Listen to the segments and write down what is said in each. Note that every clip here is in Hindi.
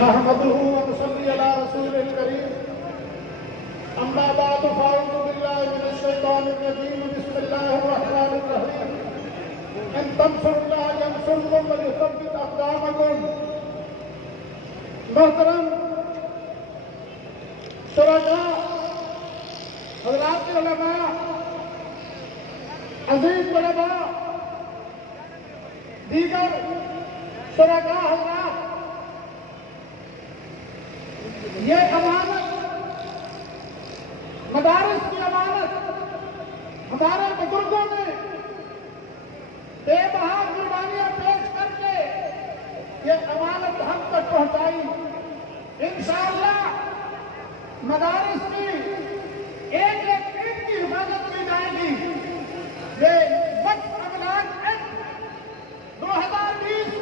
नहमदुहु व नसल्ली अला रसूलिल करीम अम्मा बाद फ़अऊज़ु बिल्लाहि मिनश शैतानिर रजीम बिस्मिल्लाहिर रहमानिर रहीम इन तंसुरुल्लाह यंसुरकुम व युसब्बित अक़दामकुम। मोहतरम शुरका, हज़रात उलमा, अज़ीज़ उलमा, दीगर शुरका हज़रात, ये अमानत, मदारिस की अमानत हमारे बुजुर्गों ने बेबहा कुर्बानियां पेश करके ये अमानत हम तक पहुंचाई। इंशाअल्लाह मदारिस की एक एक ईंट की हिफाजत की जाएगी। ये वक्फ अमलाक एक्ट 2020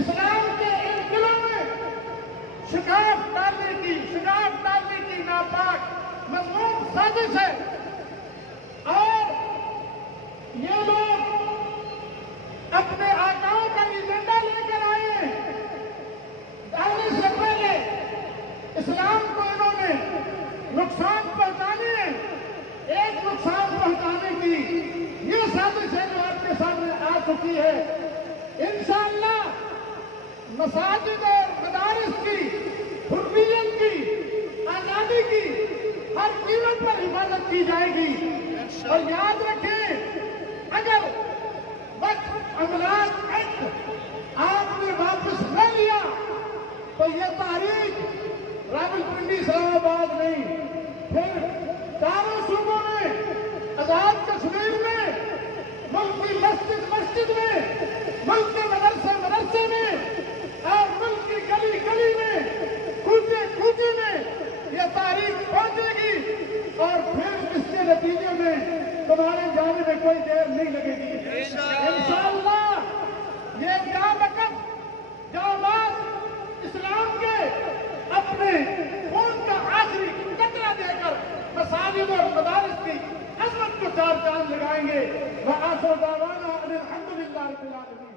इस्लाम के इन दिलों में शिकायत डालने की नापाक मज़मूम साजिश है। और ये लोग अपने आकाओं का एजेंडा लेकर आए हैं। आने से पहले इस्लाम को इन्होंने नुकसान पहुंचाने, एक नुकसान पहुंचाने की ये साजिश है जो आपके सामने आ चुकी है। इंशाअल्लाह मसाजिद और मदारिस की हुर्रियत की, आजादी की हर कीमत पर हिफाजत की जाएगी। और याद रखें, अगर वक्फ अमलाक एक्ट आपने वापस न लिया तो यह तारीख रावलपिंडी इस्लामाबाद नहीं, फिर चारों सूबों में, आजाद कश्मीर में, मुल्क की मस्जिद में, मुल्क के मदरसे में और मुल्क की गली गली में, कूचे में यह तारीख पहुंचेगी। और फिर इसके नतीजे में तुम्हारे जाने में कोई देर नहीं लगेगी इंशाअल्लाह। ये जाबाज इस्लाम के अपने खून का आखिरी कतरा देकर मसाजिद और मदारिस की अज़मत को चार चांद लगाएंगे। व आखिर दावाना अनिल हम्दुलिल्लाहि रब्बिल आलमीन।